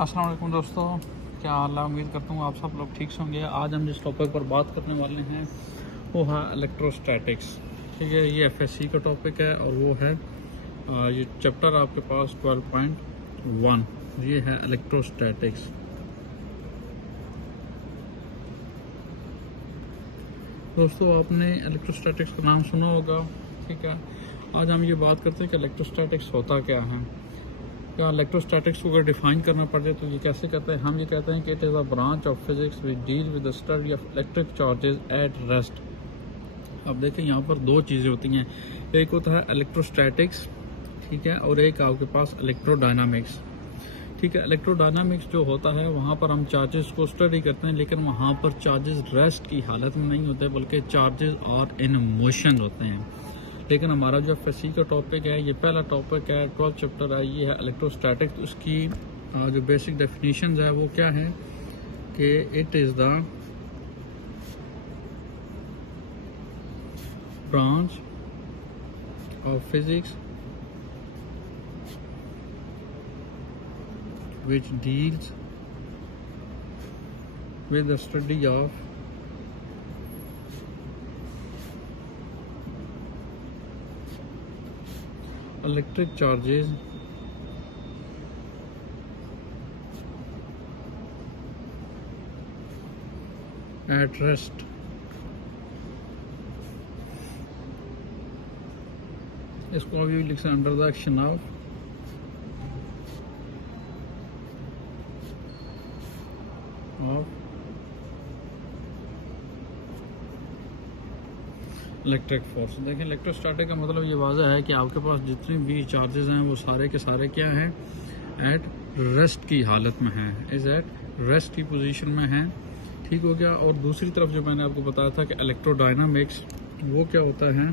अस्सलाम वालेकुम दोस्तों, क्या हाल है। उम्मीद करता हूँ आप सब लोग ठीक से होंगे। आज हम जिस टॉपिक पर बात करने वाले हैं वो है इलेक्ट्रोस्टैटिक्स। ठीक है, ये एफएससी का टॉपिक है और वो है ये चैप्टर आपके पास 12.1 ये है इलेक्ट्रोस्टैटिक्स। दोस्तों आपने इलेक्ट्रोस्टैटिक्स का नाम सुना होगा। ठीक है, आज हम ये बात करते हैं कि इलेक्ट्रोस्टैटिक्स होता क्या है। या इलेक्ट्रोस्टैटिक्स को अगर डिफाइन करना पड़ जाए तो ये कैसे करते हैं। हम ये कहते हैं कि it is a branch of physics which deal with the study of electric charges at rest. अब देखें यहाँ पर दो चीज़ें होती हैं, एक होता है इलेक्ट्रोस्टैटिक्स, ठीक है, और एक आपके पास इलेक्ट्रोडायनामिक्स। ठीक है, इलेक्ट्रोडायनामिक्स जो होता है वहाँ पर हम चार्जेस को स्टडी करते हैं, लेकिन वहाँ पर चार्जेस रेस्ट की हालत में नहीं होते बल्कि चार्जेस आर इन मोशन होते हैं। लेकिन हमारा जो एफएससी का टॉपिक है, ये पहला टॉपिक है, 12th चैप्टर है, ये है इलेक्ट्रोस्टैटिक्स। तो उसकी जो बेसिक डेफिनेशन है वो क्या है कि it is the branch of physics which deals with the study of electric charges at rest। इसको अभी लिख सकते under the action of electric force. देखिए, इलेक्ट्रोस्टैटिक का मतलब ये वाज़ह है कि आपके पास जितने भी चार्जेस हैं वो सारे के सारे क्या हैं, एट रेस्ट की हालत में हैं, इज एट रेस्ट की पोजीशन में हैं। ठीक हो गया। और दूसरी तरफ जो मैंने आपको बताया था कि इलेक्ट्रोडायनामिक्स, वो क्या होता है,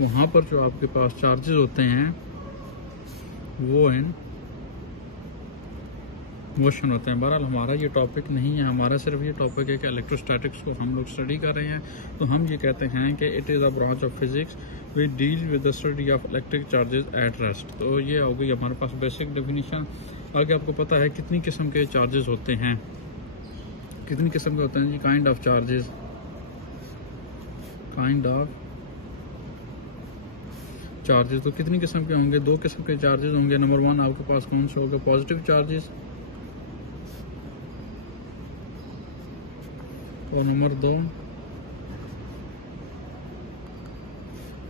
वहाँ पर जो आपके पास चार्जेस होते हैं वो इन मोशन होते हैं। बहरहाल हमारा ये टॉपिक नहीं है, हमारा सिर्फ ये टॉपिक है कि इलेक्ट्रोस्टैटिक्स को हम लोग स्टडी कर रहे हैं। तो हम ये कहते हैं कि it is a branch of physics which deal with the study of electric charges at rest. तो ये हो गई हमारे पास बेसिक डेफिनेशन। आगे आपको पता है कितनी किस्म के चार्जेस होते हैं, कितनी किस्म के होते हैं जी, kind of charges, kind of charges. तो कितनी किस्म के होंगे, दो किस्म के चार्जेस होंगे। नंबर वन आपके पास कौन से होगा, पॉजिटिव चार्जेस, और नंबर दो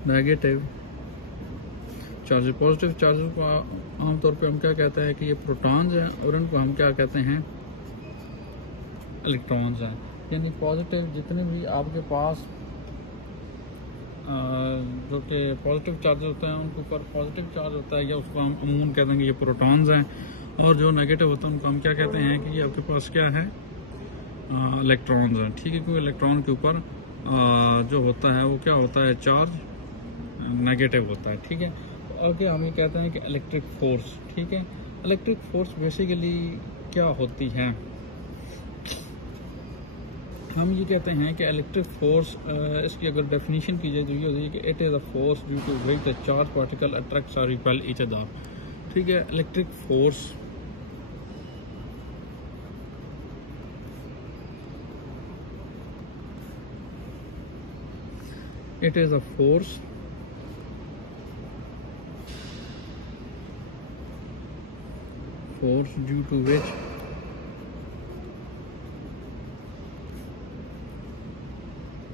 नेगेटिव चार्जेस। पॉजिटिव चार्जेस को आमतौर पे हम क्या कहते हैं कि ये प्रोटॉन्स हैं और इनको हम क्या कहते हैं, इलेक्ट्रॉन्स हैं। यानी पॉजिटिव जितने भी आपके पास जो कि पॉजिटिव चार्जेस होते हैं उनके ऊपर पॉजिटिव चार्ज होता है, या उसको हम अमूमन कहते हैं कि ये प्रोटॉन्स हैं। और जो नेगेटिव होता है उनको हम क्या कहते हैं कि ये आपके पास क्या है, इलेक्ट्रॉन्स हैं। ठीक है, क्योंकि इलेक्ट्रॉन के ऊपर जो होता है वो क्या होता है, चार्ज नेगेटिव होता है। ठीक है, तो आगे हम ये कहते हैं कि इलेक्ट्रिक फोर्स। ठीक है, इलेक्ट्रिक फोर्स बेसिकली क्या होती है, हम ये कहते हैं कि इलेक्ट्रिक फोर्स इसकी अगर डेफिनेशन की जाए तो ये होती है कि it is a force due to which the charge particle attracts और रिपेल ईच अदर। ठीक है, electric force it is a force due to which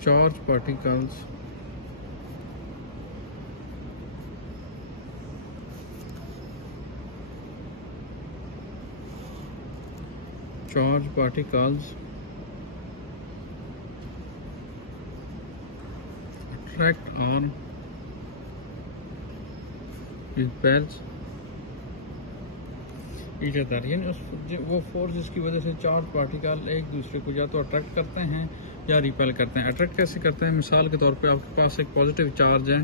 charge particles attract or repels each other। यानी वो फोर्स जिसकी वजह से charge particle एक दूसरे को या तो अट्रैक्ट करते हैं या रिपेल करते हैं। अट्रैक्ट कैसे करते हैं, मिसाल के तौर पे आपके पास एक पॉजिटिव चार्ज है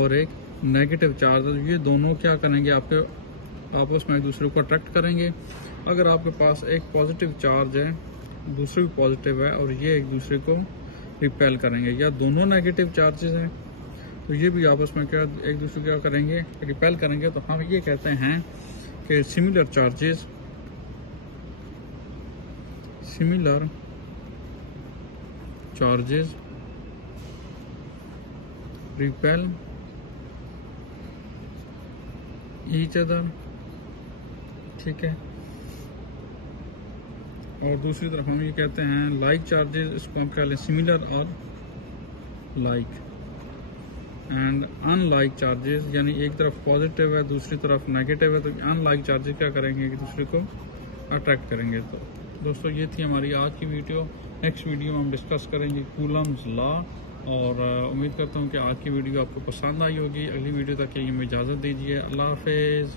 और एक नेगेटिव चार्ज है, ये दोनों क्या करेंगे, आपके आपस में एक दूसरे को अट्रैक्ट करेंगे। अगर आपके पास एक पॉजिटिव चार्ज है, दूसरे भी पॉजिटिव है और ये एक दूसरे को रिपेल करेंगे, या दोनों नेगेटिव चार्जेस हैं तो ये भी आपस में क्या एक दूसरे क्या करेंगे, रिपेल करेंगे। तो हम ये कहते हैं कि similar charges repel each other, ठीक है। और दूसरी तरफ हम ये कहते हैं लाइक चार्जेस, इसको हम कह लें सिमिलर और लाइक। एंड अनलाइक चार्जेस, यानी एक तरफ पॉजिटिव है दूसरी तरफ नेगेटिव है, तो अनलाइक चार्जेस क्या करेंगे, एक दूसरे को अट्रैक्ट करेंगे। तो दोस्तों ये थी हमारी आज की वीडियो। नेक्स्ट वीडियो में हम डिस्कस करेंगे कूलम्स लॉ, और उम्मीद करता हूँ कि आज की वीडियो आपको पसंद आई होगी। अगली वीडियो तक के लिए हमें इजाज़त दीजिए। अल्लाह हाफिज़।